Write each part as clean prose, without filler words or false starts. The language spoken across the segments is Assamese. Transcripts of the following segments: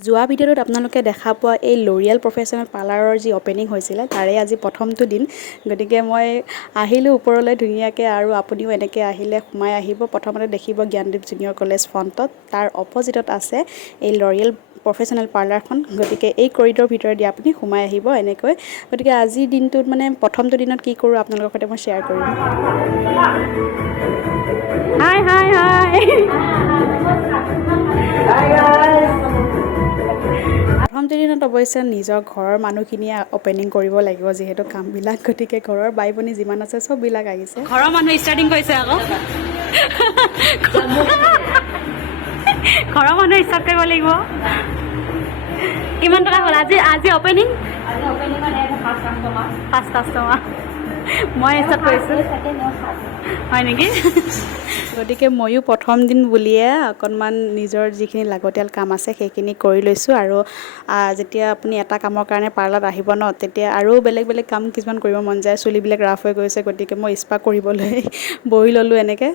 যোৱা ভিডিঅ'ত আপোনালোকে দেখা পোৱা এই লৰিয়েল প্ৰফেচনেল পাৰ্লাৰৰ যি অপেনিং হৈছিলে তাৰে আজি প্ৰথমটো দিন গতিকে মই আহিলোঁ ওপৰলৈ ধুনীয়াকৈ আৰু আপুনিও এনেকৈ আহিলে সোমাই আহিব প্ৰথমতে দেখিব জ্ঞানদীপ জুনিয়ৰ কলেজ ফ্ৰণ্টত তাৰ অপজিটত আছে এই লৰিয়েল প্ৰফেচনেল পাৰ্লাৰখন গতিকে এই কৰিডৰ ভিতৰেদি আপুনি সোমাই আহিব এনেকৈ গতিকে আজিৰ দিনটোত মানে প্ৰথমটো দিনত কি কৰোঁ আপোনালোকৰ সৈতে মই শ্বেয়াৰ কৰিম হাই হাই হাই প্ৰথমটো দিনত অৱশ্যে নিজৰ ঘৰৰ মানুহখিনিয়ে অপেনিং কৰিব লাগিব যিহেতু কামবিলাক গতিকে ঘৰৰ বাই ভনী যিমান আছে চববিলাক আহিছে ঘৰৰ মানুহে ষ্টাৰ্টিং কৰিছে আকৌ ঘৰৰ মানুহে ষ্টাৰ্ট কৰিব লাগিব কিমান টকা হ'ল আজি অপেনিং ফাৰ্ষ্ট কাষ্টমাৰ মই ষ্টাৰ্ট কৰিছোঁ হয় নেকি গতিকে ময়ো প্ৰথম দিন বুলিয়ে অকণমান নিজৰ যিখিনি লাগতিয়াল কাম আছে সেইখিনি কৰি লৈছোঁ আৰু যেতিয়া আপুনি এটা কামৰ কাৰণে পাৰ্লাৰত আহিব ন তেতিয়া আৰু বেলেগ বেলেগ কাম কিছুমান কৰিব মন যায় চুলিবিলাক ৰাফ হৈ গৈছে গতিকে মই স্পা কৰিবলৈ বহি ল'লোঁ এনেকৈ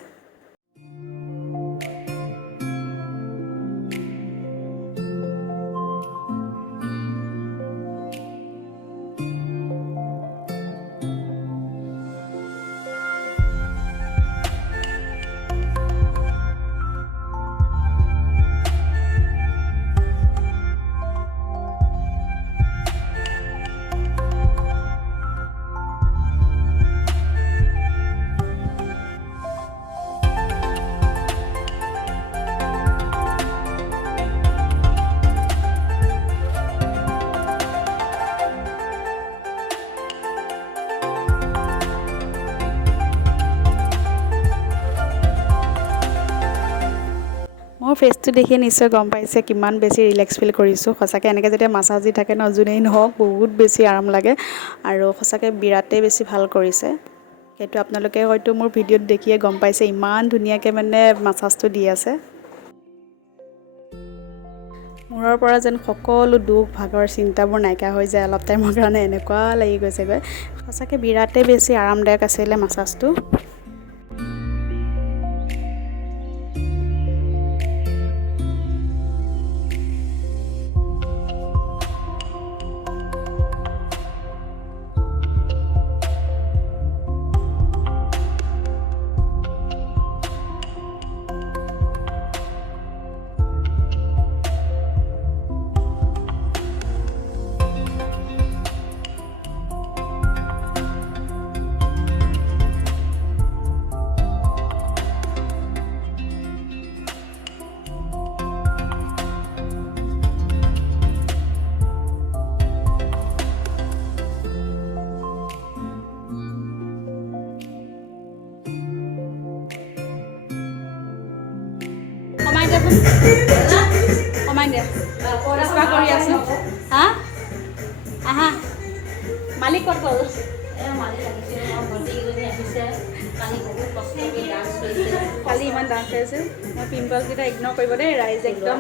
মোৰ ফেচটো দেখি নিশ্চয় গম পাইছে কিমান বেছি ৰিলেক্স ফিল কৰিছোঁ সঁচাকৈ এনেকৈ যেতিয়া মাছাজ দি থাকে ন যোনেই নহওক বহুত বেছি আৰাম লাগে আৰু সঁচাকৈ বিৰাটেই বেছি ভাল কৰিছে সেইটো আপোনালোকে হয়তো মোৰ ভিডিঅ'ত দেখিয়ে গম পাইছে ইমান ধুনীয়াকৈ মানে মাছাজটো দি আছে মূৰৰ পৰা যেন সকলো দুখ ভাগৰ চিন্তাবোৰ নাইকিয়া হৈ যায় অলপ টাইমৰ কাৰণে এনেকুৱা লাগি গৈছেগৈ সঁচাকৈ বিৰাটেই বেছি আৰামদায়ক আছিলে মাছাজটো কমাই দে স্পা কৰি আছোঁ হা আহা মালিক ক'ত গ'ল কালি ইমান ডান্স কৰিছোঁ মই পিম্পলছকেইটা ইগন'ৰ কৰিব দেই ৰাইজ একদম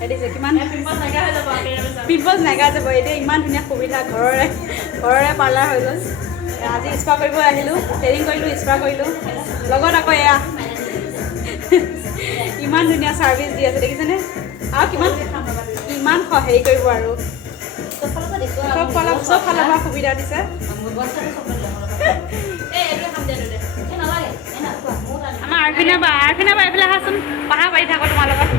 দেখিছে কিমান পিম্পলছ নাইকিয়া যাব এতিয়া ইমান ধুনীয়া সুবিধা ঘৰৰে পাৰ্লাৰ হৈ গ'ল আজি স্পা কৰিব আহিলোঁ ট্ৰেইনিং কৰিলোঁ স্পা কৰিলোঁ লগত আকৌ এয়া ইমান ধুনীয়া ছাৰ্ভিচ দি আছে দেখিছেনে আৰু কিমান হেৰি কৰিব আৰু চব ফালৰ পৰা সুবিধা দিছে আমাৰ আৰ্ফিনা বা এইফালে আহাচোন কথা পাতি থাকোঁ তোমাৰ লগত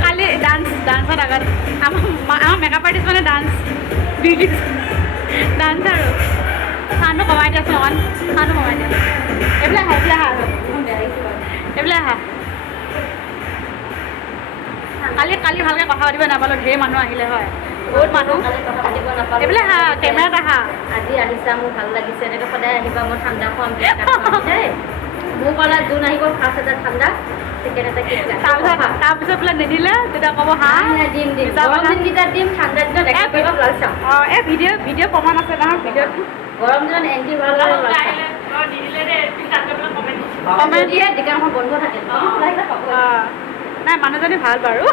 কালি ডান্সত আগত আমাৰ মেকআপ আৰ্টিষ্ট মানে ডান্স আৰু চাউণ্ডটো কমাই দিয়াচোন অকণ চাউণ্ডটো কমাই দিয়া এইফালে আহা কালি ভালকৈ কথা পাতিব নাপালোঁ ধেৰ মানুহ আহিলে হয় বহুত মানুহ এইফালে আহা কেমেৰাত আহা আজি আহিছা মোৰ ভাল লাগিছে এনেকৈ সদায় আহিবা মই ঠাণ্ডা খুৱাম দেই মোৰ ক'লা যোন আহিব ফাৰ্ষ্ট এটা ঠাণ্ডা ছেকেণ্ড এটা কেক তাৰপিছত বোলে নিদিলে তেতিয়া ক'ব হা দিম গৰম দিনকেইটাত দিম ঠাণ্ডা দিনত একেবাৰে লাল চাওঁ অঁ এই ভিডিঅ' প্ৰমাণ আছে নহয় ভিডিঅ'ত গৰম দিনত এণ্টি ভাইৰাল কমেণ্ট দিয়ে দোকানখন বন্ধ থাকে নাই মানুহজনী ভাল বাৰু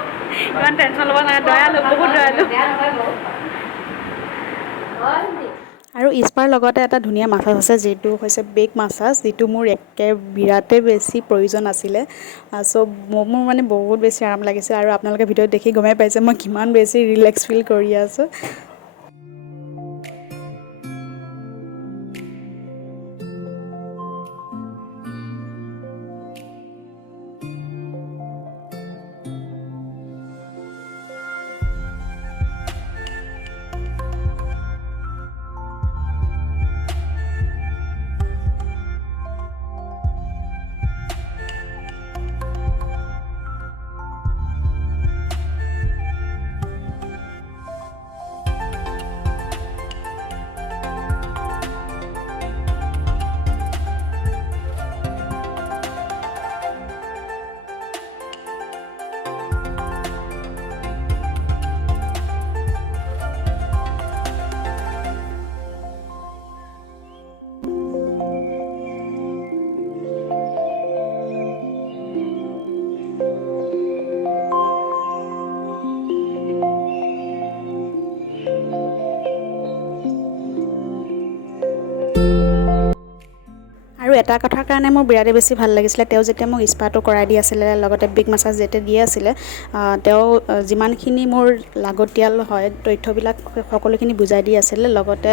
ইমান টেনশ্যন ল'ব নালাগে দয়ালু বহুত দয়ালু আৰু স্পাৰ লগতে এটা ধুনীয়া মাছাজ আছে যিটো হৈছে বেক মাছাজ, যিটো মোৰ বিৰাটেই বেছি প্ৰয়োজন আছিলে। চ' মোৰ মানে বহুত বেছি আৰাম লাগিছে আৰু আপোনালোকে ভিডিঅ'ত দেখি গমেই পাইছে মই কিমান বেছি ৰিলেক্স ফিল কৰি আছোঁ। আৰু এটা কথাৰ কাৰণে মোৰ বিৰাটেই বেছি ভাল লাগিছিলে, তেওঁ যেতিয়া মোক স্পাটো কৰাই দি আছিলে লগতে বেক মাছাজ যেতিয়া দি আছিলে, তেওঁ যিমানখিনি মোৰ লাগতিয়াল হয় তথ্যবিলাক সকলোখিনি বুজাই দি আছিলে, লগতে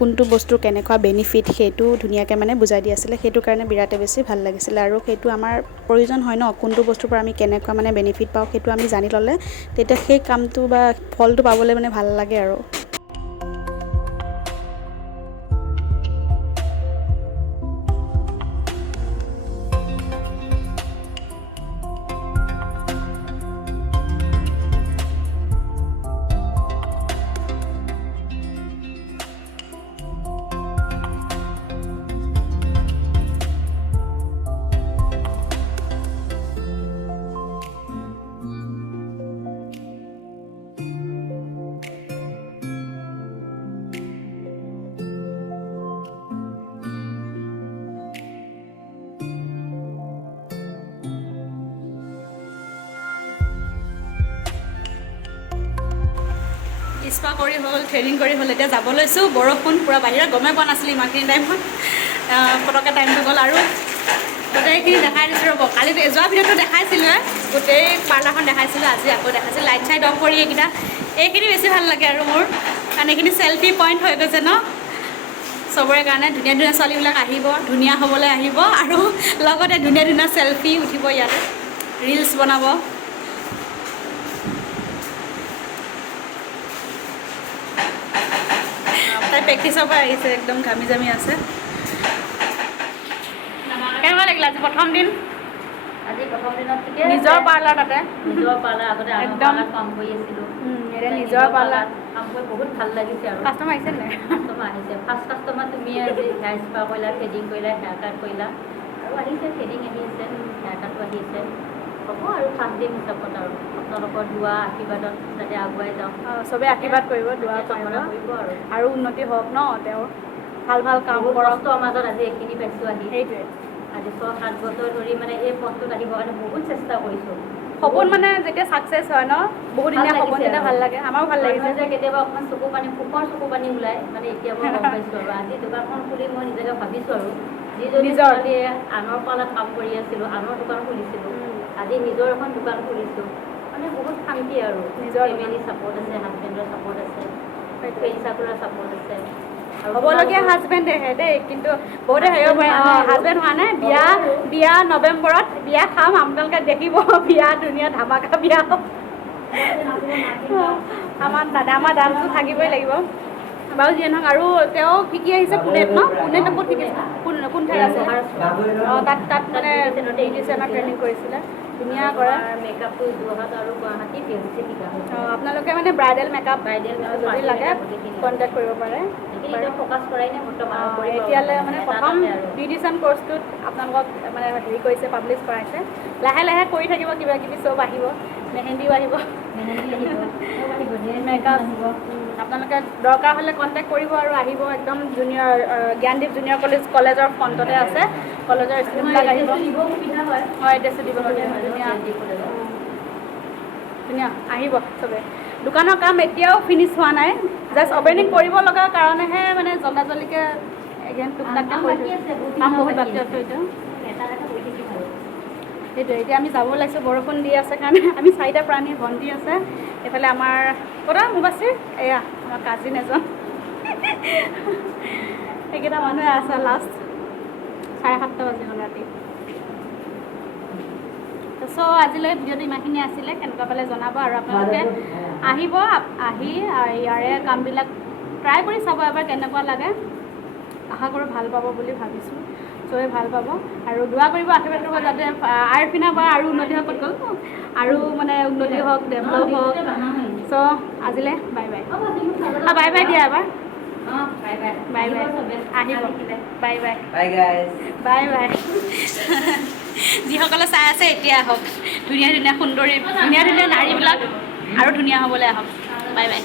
কোনটো বস্তুৰ কেনেকুৱা বেনিফিট সেইটো ধুনীয়াকৈ মানে বুজাই দি আছিলে। সেইটো কাৰণে বিৰাটেই বেছি ভাল লাগিছিলে আৰু সেইটো আমাৰ প্ৰয়োজন হয় ন, কোনটো বস্তুৰ পৰা আমি কেনেকুৱা মানে বেনিফিট পাওঁ সেইটো আমি জানি ল'লে তেতিয়া সেই কামটো বা ফলটো পাবলৈ মানে ভাল লাগে আৰু। স্পা কৰি হ'ল, থ্ৰেডিং কৰি হ'ল, এতিয়া যাব লৈছোঁ। বৰষুণ পূৰা বাহিৰত, গমেই পোৱা নাছিলোঁ ইমানখিনি টাইমত, পটককৈ টাইমটো গ'ল আৰু গোটেইখিনি দেখাই দিছোঁ ৰ'ব। কালি যোৱা ভিডিঅ'টো দেখাইছিলোঁ, গোটেই পাৰ্লাৰখন দেখাইছিলোঁ, আজি আকৌ দেখাইছোঁ। লাইট চাইট অফ কৰি এইখিনি বেছি ভাল লাগে আৰু মোৰ, কাৰণ এইখিনি চেল্ফি পইণ্ট হৈ গৈছে ন চবৰে কাৰণে। ধুনীয়া ধুনীয়া ছোৱালীবিলাক আহিব, ধুনীয়া হ'বলৈ আহিব আৰু লগতে ধুনীয়া ধুনীয়া চেল্ফি উঠিব, ইয়াতে ৰিলচ বনাব। তাই প্ৰেক্টিচৰ পৰা আহিছে, একদম ঘামি জামি আছে। কেনেকুৱা লাগিলে আজি প্ৰথম দিন? আজি প্ৰথম দিনত ঠিকে নিজৰ পাৰ্লাৰ তাতে, নিজৰ পাৰ্লাৰ, আগতে আনৰ একদম পাৰ্লাৰত কাম কৰি আছিলোঁ, এতিয়া নিজৰ পাৰ্লাৰ কাম কৰি বহুত ভাল লাগিছে আৰু। কাষ্টমাৰ আহিছে নাই? কাষ্টমাৰ আহিছে, ফাৰ্ষ্ট কাষ্টমাৰ তুমি আজি হেয়াৰ স্পা কৰিলা, থ্ৰেডিং কৰিলা, হেয়াৰ কাট কৰিলা আৰু আহিছে, থ্ৰেডিং আহিছে, হেয়াৰ কাটো আহিছে। হ'ব আৰু ফাৰ্ষ্ট ডে হিচাপত আৰু আপোনালোকৰ দোৱা আশীৰ্বাদত যাতে আগুৱাই যাওঁ। চবেই আশীৰ্বাদ কৰিব, দোৱা কামনা কৰিব কৰিব আৰু উন্নতি হওক ন, তেওঁৰ ভাল ভাল কাম বহুত কৰক। কষ্টৰ মাজত আজি এইখিনি পাইছোঁ আহি। সেইটোৱে আজি 6-7 বছৰ ধৰি মানে এই পথটোত আহিবৰ কাৰণে বহুত চেষ্টা কৰিছোঁ। সপোন মানে যেতিয়া ছাকচেছ হয় ন, বহুত দিনীয়া সপোন যেতিয়া ভাল লাগে, আমাৰো ভাল লাগিছে। যে কেতিয়াবা অকণমান চকু পানী, সুখৰ চকু পানী ওলাই, মানে এতিয়া মই গম পাইছোঁ আৰু আজি দোকানখন খুলি মই নিজকে ভাবিছোঁ আৰু যিজনী ছোৱালীয়ে আনৰ পাৰ্লাৰত কাম কৰি আছিলোঁ, আনৰ দোকান খুলিছিলোঁ, আজি নিজৰ এখন দোকান খুলিছোঁ, মানে বহুত শান্তি আৰু। নিজৰ ফেমিলি ছাপোৰ্ট আছে, হাজবেণ্ডৰ ছাপোৰ্ট আছে, ফ্ৰেণ্ড চাৰ্কলৰ ছাপোৰ্ট আছে। হ'বলগীয়া হাজবেণ্ডেহে দেই, কিন্তু বহুতে হেৰিব পাৰে হাজবেণ্ড হোৱা নাই, বিয়া নৱেম্বৰত বিয়া খাম, আপোনালোকে দেখিব, বিয়া ধুনীয়া ধামাকা বিয়া হ'ব। আমাৰ ডান্সটো থাকিবই লাগিব বাৰু, যিয়ে নহওক। আৰু তেওঁ শিকি আহিছে পুনেত ন, পুনেত ক'ত শিকিছে, কোন ঠাইত আছে? তাত মানে বিউটিচিয়ানৰ ট্ৰেইনিং কৰিছিলে, ধুনীয়া কৰে। মেকআপটো যোৰহাট আৰু গুৱাহাটী PHC শিকা হৈছে। আপোনালোকে মানে ব্ৰাইডেল মেকআপ যদি লাগে কণ্টেক্ট কৰিব পাৰে। ফ'কাছ কৰাই নাই বৰ্তমান, এতিয়ালৈ মানে প্ৰথম বিউটিচিয়ান কৰ্চটোত আপোনালোকক মানে হেৰি কৰিছে, পাব্লিছ কৰাইছে। লাহে লাহে কৰি থাকিব, কিবা কিবি চব আহিব, মেহেন্দিও আহিব, মেকআপ আহিব। আপোনালোকে দৰকাৰ হ'লে কণ্টেক্ট কৰিব আৰু আহিব। একদম জুনিয়ৰ জ্ঞানদীপ জুনিয়ৰ কলেজৰ ফ্ৰণ্টতে আছে, কলেজৰ ষ্টুডেণ্টবিলাক আহিব। হয়, এড্ৰেছটো দিব লাগে, ধুনীয়া। ধুনীয়া আহিব চবে দোকানৰ কাম এতিয়াও ফিনিছ হোৱা নাই জাষ্ট অপেনিং কৰিব লগা কাৰণেহে মানে জল্দা জল্দিকৈ এগেইন টুকটাককৈ কৰি কাম বহুত বাকী আছে এতিয়া সেইটোৱে এতিয়া আমি যাব ওলাইছোঁ বৰষুণ দি আছে কাৰণে আমি 4টা প্ৰাণী ভণ্টি আছে এইফালে আমাৰ ক'তা মুবাচিৰ এয়া আমাৰ কাজিন এজন সেইকেইটা মানুহে আছে লাষ্ট 7:30 বাজি গ'ল ৰাতি চ' আজিলৈ ভিডিঅ'টো ইমানখিনি আছিলে কেনেকুৱা পালে জনাব আৰু আপোনালোকে আহিব আহি ইয়াৰে কামবিলাক ট্ৰাই কৰি চাব এবাৰ কেনেকুৱা লাগে আশা কৰোঁ ভাল পাব বুলি ভাবিছোঁ চবে ভাল পাব আৰু দোৱা কৰিব আশীৰ্বাদ কৰিব যাতে আৰ পিনৰ পৰা আৰু উন্নতি হওক গ'ল আৰু মানে উন্নতি হওক ডেভেলপ হওক চ' আজিলৈ বাই বাই বাই বাই দিয়া এবাৰ বাই বাই আহিব bye bye bye guys bye bye যিসকলে চাই আছে এতিয়া আহক ধুনীয়া ধুনীয়া সুন্দৰী ধুনীয়া ধুনীয়া নাৰীবিলাক আৰু ধুনীয়া হ'বলৈ আহক বাই বাই